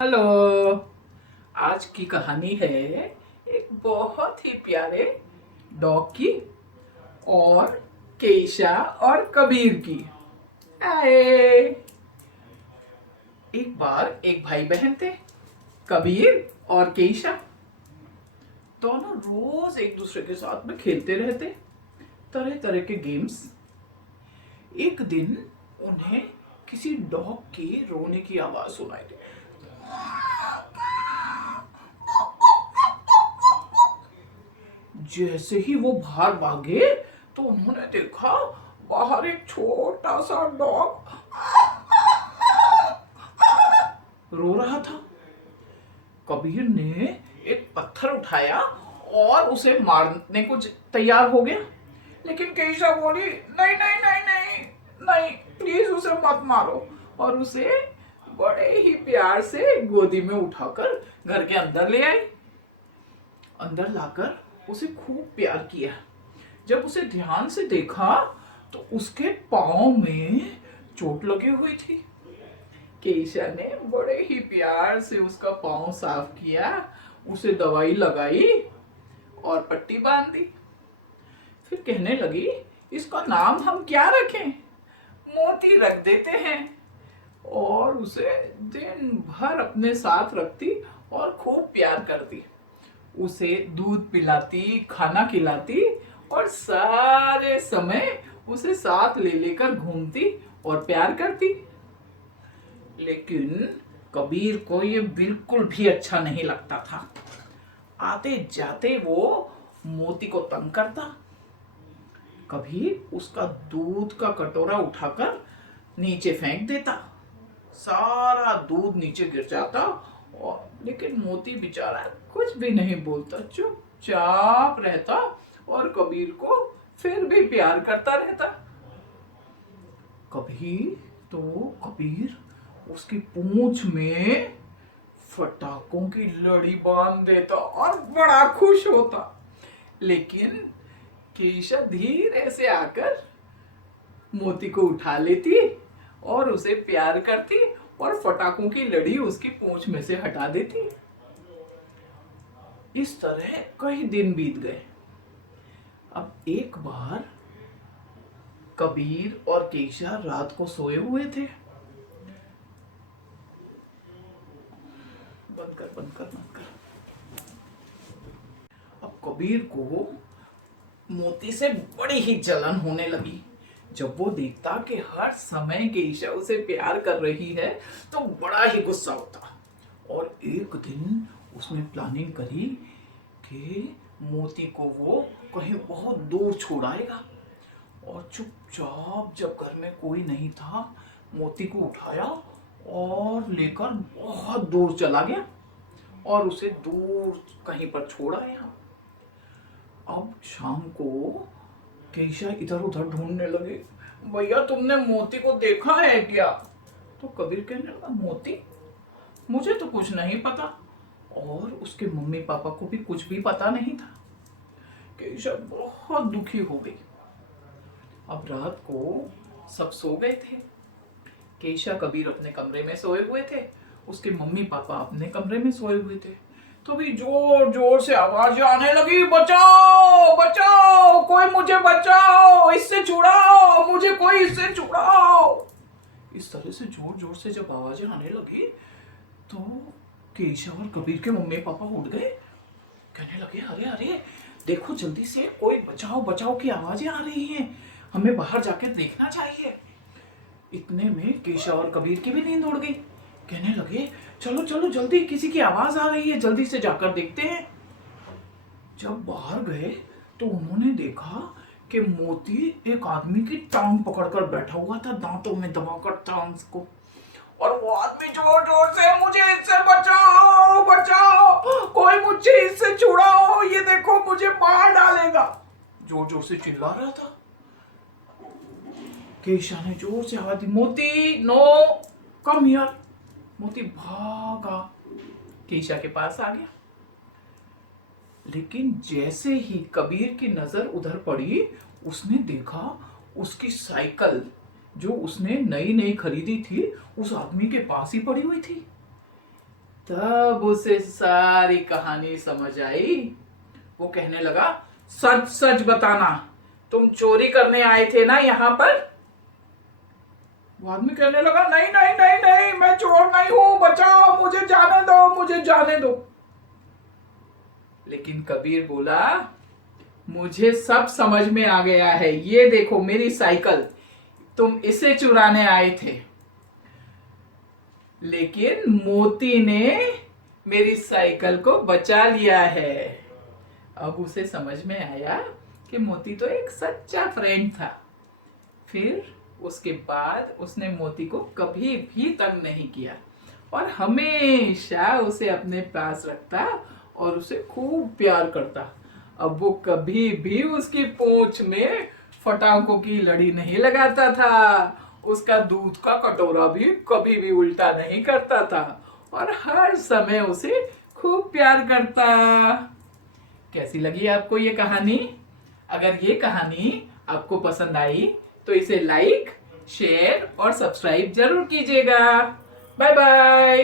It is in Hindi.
हेलो। आज की कहानी है एक बहुत ही प्यारे डॉग की और केशा और कबीर की। आए। एक बार एक भाई बहन थे, कबीर और केशा। दोनों रोज एक दूसरे के साथ में खेलते रहते, तरह तरह के गेम्स। एक दिन उन्हें किसी डॉग के रोने की आवाज सुनाई दी। जैसे ही वो बाहर भागे तो उन्होंने देखा बाहर एक छोटा सा डॉग रो रहा था। कबीर ने एक पत्थर उठाया और उसे मारने को तैयार हो गया, लेकिन केशा बोली नहीं नहीं नहीं नहीं नहीं, प्लीज उसे मत मारो, और उसे बड़े ही प्यार से गोदी में उठाकर घर के अंदर ले आई। अंदर लाकर उसे खूब प्यार किया। जब उसे ध्यान से देखा तो उसके पाँव में चोट लगी हुई थी। केशा ने बड़े ही प्यार से उसका पाँव साफ किया, उसे दवाई लगाई और पट्टी बांध दी। फिर कहने लगी, इसका नाम हम क्या रखें? मोती रख देते हैं। और उसे दिन भर अपने साथ रखती और खूब प्यार करती। उसे दूध पिलाती, खाना खिलाती और सारे समय उसे साथ ले लेकर घूमती और प्यार करती। लेकिन कबीर को ये बिल्कुल भी अच्छा नहीं लगता था। आते जाते वो मोती को तंग करता। कभी उसका दूध का कटोरा उठाकर नीचे फेंक देता, सारा दूध नीचे गिर जाता। और लेकिन मोती बेचारा कुछ भी नहीं बोलता, चुपचाप रहता और कबीर को फिर भी प्यार करता रहता। कभी तो कबीर उसकी पूंछ में फटाकों की लड़ी बांध देता और बड़ा खुश होता। लेकिन केशा धीरे से आकर मोती को उठा लेती और उसे प्यार करती और फटाकों की लड़ी उसकी पूंछ में से हटा देती। इस तरह कई दिन बीत गए। अब एक बार कबीर और केशा रात को सोए हुए थे। बंद कर बंद कर बंद कर। अब कबीर को मोती से बड़ी ही जलन होने लगी। जब वो देखता कि हर समय केशा उसे प्यार कर रही है तो बड़ा ही गुस्सा होता। और एक दिन उसने प्लानिंग करी कि मोती को वो कहीं बहुत दूर छोड़ाएगा। और चुपचाप जब घर में कोई नहीं था, मोती को उठाया और लेकर बहुत दूर चला गया और उसे दूर कहीं पर छोड़ आया। अब शाम को केशा इधर उधर ढूंढने लगे, भैया तुमने मोती को देखा है क्या? तो कबीर कहने लगा, मोती? मुझे तो कुछ नहीं पता। और उसके मम्मी पापा को भी कुछ भी पता नहीं था। केशा बहुत दुखी हो गई। अब रात को सब सो गए थे। केशा कबीर अपने कमरे में सोए हुए थे, उसके मम्मी पापा अपने कमरे में सोए हुए थे। तो भी जोर जोर से आवाज आने लगी, बचाओ बचाओ, कोई मुझे बचाओ, इससे छुड़ाओ, मुझे कोई इससे छुड़ाओ। इस तरह से जोर जोर से जब आवाजें आने लगी तो केशव और कबीर के मम्मी पापा उठ गए। कहने लगे, अरे अरे देखो जल्दी से, कोई बचाओ बचाओ की आवाजें आ रही हैं, हमें बाहर जाकर देखना चाहिए। इतने में केशव और कबीर की भी नींद उड़ गई। कहने लगे, चलो चलो जल्दी, किसी की आवाज आ रही है, जल्दी से जाकर देखते हैं। जब बाहर गए तो उन्होंने देखा कि मोती एक आदमी की टांग पकड़कर बैठा हुआ था, दांतों में दबाकर टांग को। और वो आदमी जोर जोर से, मुझे इससे बचाओ बचाओ, कोई मुझे इससे छुड़ाओ, ये देखो मुझे मार डालेगा, जोर जोर से चिल्ला रहा था। केशा ने जोर से आवाज दी, मोती नो, कम हियर। मोती भागा, केशा के पास आ गया। लेकिन जैसे ही कबीर की नजर उधर पड़ी, उसने देखा उसकी साइकिल जो उसने नई नई खरीदी थी उस आदमी के पास ही पड़ी हुई थी। तब उसे सारी कहानी समझ आई। वो कहने लगा, सच सच बताना, तुम चोरी करने आए थे ना यहाँ पर? वो आदमी कहने लगा, नहीं नहीं नहीं नहीं, मैं चोर नहीं हूं, बचाओ, मुझे जाने दो, मुझे जाने दो। लेकिन कबीर बोला, मुझे सब समझ में आ गया है, ये देखो मेरी साइकिल, तुम इसे चुराने आए थे, लेकिन मोती ने मेरी साइकिल को बचा लिया है। अब उसे समझ में आया कि मोती तो एक सच्चा फ्रेंड था। फिर उसके बाद उसने मोती को कभी भी तंग नहीं किया और हमेशा उसे अपने पास रखता और उसे खूब प्यार करता। अब वो कभी भी उसकी पूंछ में फटाकों की लड़ी नहीं लगाता था, उसका दूध का कटोरा भी कभी भी उल्टा नहीं करता था और हर समय उसे खूब प्यार करता। कैसी लगी आपको ये कहानी? अगर ये कहानी आपको पसंद आई तो इसे लाइक, शेयर और सब्सक्राइब जरूर कीजिएगा। Bye bye.